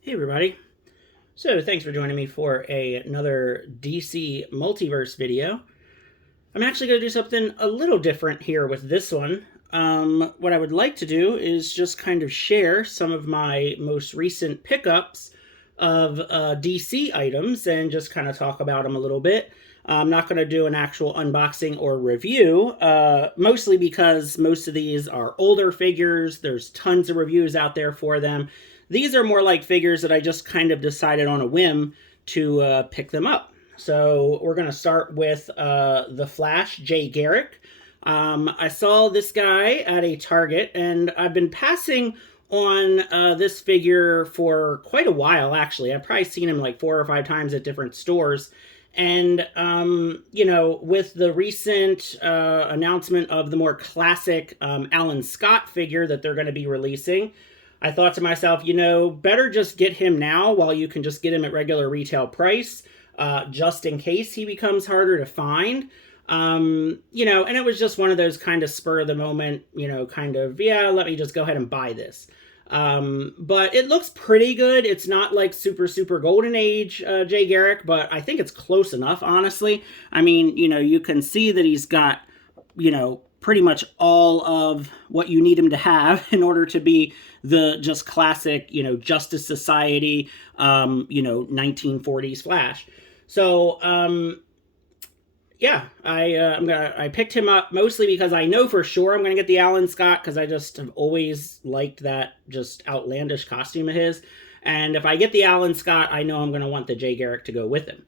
Hey everybody. So thanks for joining me for another DC Multiverse video. I'm actually going to do something a little different here with this one. What I would like to do is just kind of share some of my most recent pickups of DC items and just kind of talk about them a little bit. I'm not going to do an actual unboxing or review, mostly because most of these are older figures. There's tons of reviews out there for them. These are more like figures that I just kind of decided on a whim to pick them up. So we're going to start with the Flash, Jay Garrick. I saw this guy at a Target, and I've been passing on this figure for quite a while, actually. I've probably seen him like 4 or 5 times at different stores. And, with the recent announcement of the more classic Alan Scott figure that they're going to be releasing, I thought to myself, better just get him now while you can just get him at regular retail price, just in case he becomes harder to find. And it was just one of those kind of spur of the moment, let me just go ahead and buy this. But it looks pretty good. It's not like super golden age Jay Garrick, but I think it's close enough, honestly. I mean, you can see that he's got, pretty much all of what you need him to have in order to be the just classic, Justice Society, 1940s Flash. So, I picked him up mostly because I know for sure I'm going to get the Alan Scott, because I just have always liked that just outlandish costume of his. And if I get the Alan Scott, I know I'm going to want the Jay Garrick to go with him.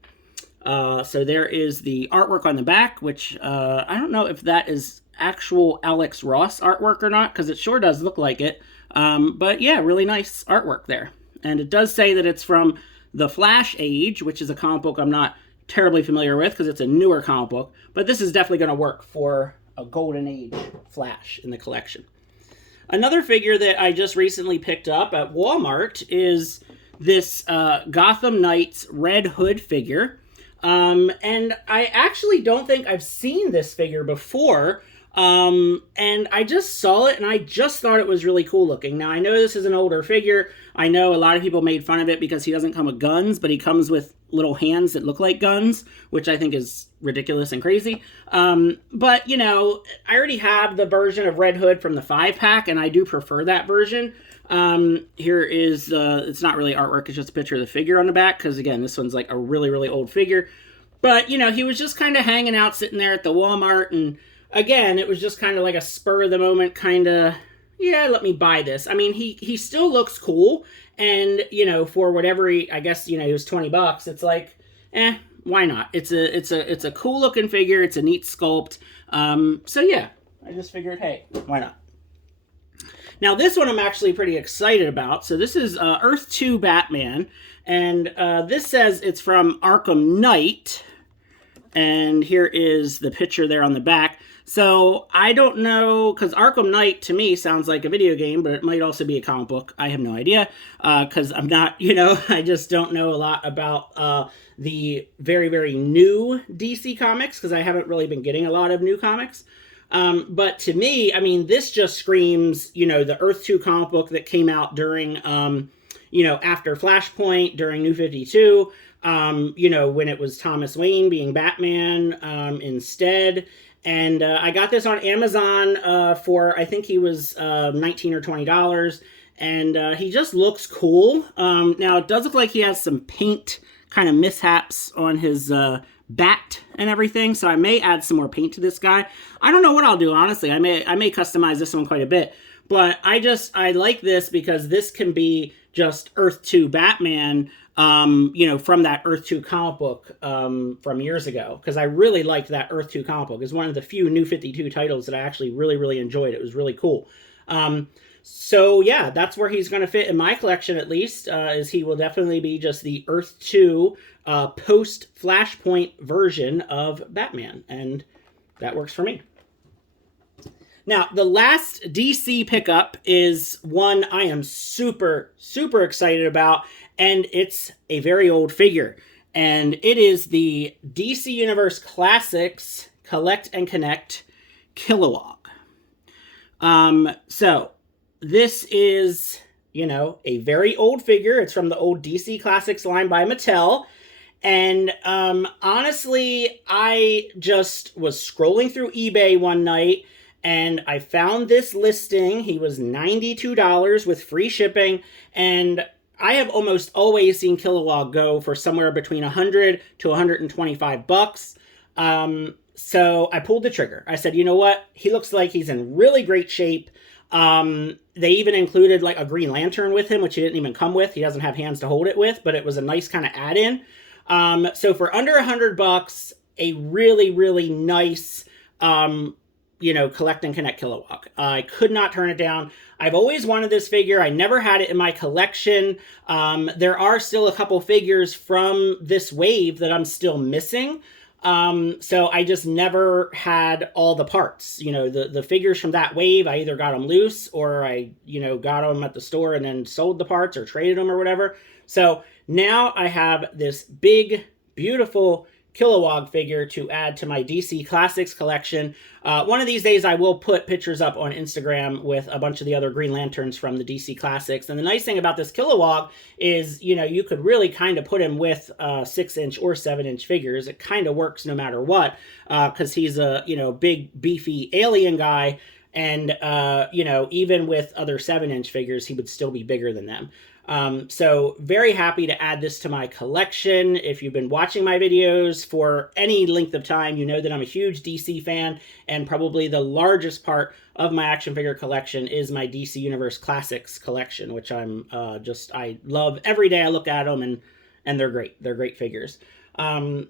So there is the artwork on the back, which I don't know if that is actual Alex Ross artwork or not, because it sure does look like it. But yeah, really nice artwork there. And it does say that it's from the Flash Age, which is a comic book I'm not terribly familiar with because it's a newer comic book, but this is definitely going to work for a Golden Age Flash in the collection. Another figure that I just recently picked up at Walmart is this Gotham Knights Red Hood figure. And I actually don't think I've seen this figure before. And I just saw it and I just thought it was really cool looking. Now, I know this is an older figure. I know a lot of people made fun of it because he doesn't come with guns, but he comes with little hands that look like guns, which I think is ridiculous and crazy. But, I already have the version of Red Hood from the 5-pack, and I do prefer that version. Here is, it's not really artwork, it's just a picture of the figure on the back, because, again, this one's like a really old figure. But, he was just kind of hanging out, sitting there at the Walmart, and again, it was just kind of like a spur of the moment kind of, let me buy this. I mean, he still looks cool, and, for whatever he was $20, it's like, why not? It's a cool looking figure, it's a neat sculpt, so yeah, I just figured, hey, why not? Now, this one I'm actually pretty excited about. So this is Earth 2 Batman, and this says it's from Arkham Knight, and here is the picture there on the back. So I don't know, because Arkham Knight to me sounds like a video game, but it might also be a comic book. I have no idea, because I'm not, I just don't know a lot about the very new DC comics, because I haven't really been getting a lot of new comics. But to me, I mean, this just screams, the Earth 2 comic book that came out during, after Flashpoint, during New 52, when it was Thomas Wayne being Batman instead. And I got this on Amazon for, I think he was $19 or $20. And he just looks cool. Now, it does look like he has some paint kind of mishaps on his bat and everything, so I may add some more paint to this guy. I don't know what I'll do, honestly. I may customize this one quite a bit, but I like this because this can be just Earth 2 Batman, from that Earth 2 comic book from years ago, because I really liked that Earth 2 comic book. It's one of the few New 52 titles that I actually really enjoyed. It was really cool. So yeah, that's where he's going to fit in my collection, at least, is he will definitely be just the Earth 2 post-Flashpoint version of Batman, and that works for me. Now, the last DC pickup is one I am super excited about, and it's a very old figure, and it is the DC Universe Classics Collect and Connect Kilowog. So this is a very old figure. It's from the old DC Classics line by Mattel. And honestly, I just was scrolling through eBay one night and I found this listing. He was $92 with free shipping. And I have almost always seen Kilowog go for somewhere between 100 to 125 bucks. So I pulled the trigger. I said, you know what? He looks like he's in really great shape. They even included like a Green Lantern with him, which he didn't even come with. He doesn't have hands to hold it with, but it was a nice kind of add-in. So for under $100, a really, really nice, collect and connect Kilowog. I could not turn it down. I've always wanted this figure. I never had it in my collection. There are still a couple figures from this wave that I'm still missing. So I just never had all the parts. The figures from that wave, I either got them loose or I, got them at the store and then sold the parts or traded them or whatever. So now I have this big, beautiful Kilowog figure to add to my DC Classics collection. One of these days I will put pictures up on Instagram with a bunch of the other Green Lanterns from the DC Classics. And the nice thing about this Kilowog is, you could really kind of put him with 6-inch or 7-inch figures. It kind of works no matter what, because he's a, big, beefy alien guy. And, even with other 7-inch figures, he would still be bigger than them. So very happy to add this to my collection. If you've been watching my videos for any length of time, you know that I'm a huge DC fan, and probably the largest part of my action figure collection is my DC Universe Classics collection, which I love. Every day I look at them and they're great. They're great figures.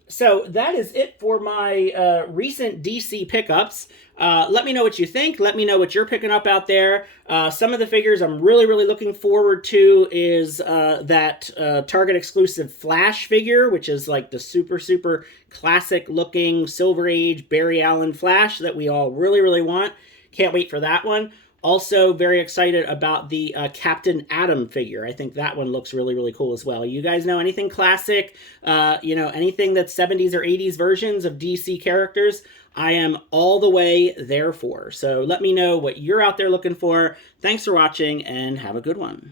So that is it for my recent DC pickups. Let me know what you think. Let me know what you're picking up out there. Some of the figures I'm really, really looking forward to is that Target exclusive Flash figure, which is like the super, super classic looking Silver Age Barry Allen Flash that we all really, really want. Can't wait for that one. Also very excited about the Captain Atom figure. I think that one looks really, really cool as well. You guys know anything classic, anything that's 70s or 80s versions of DC characters, I am all the way there for. So let me know what you're out there looking for. Thanks for watching and have a good one.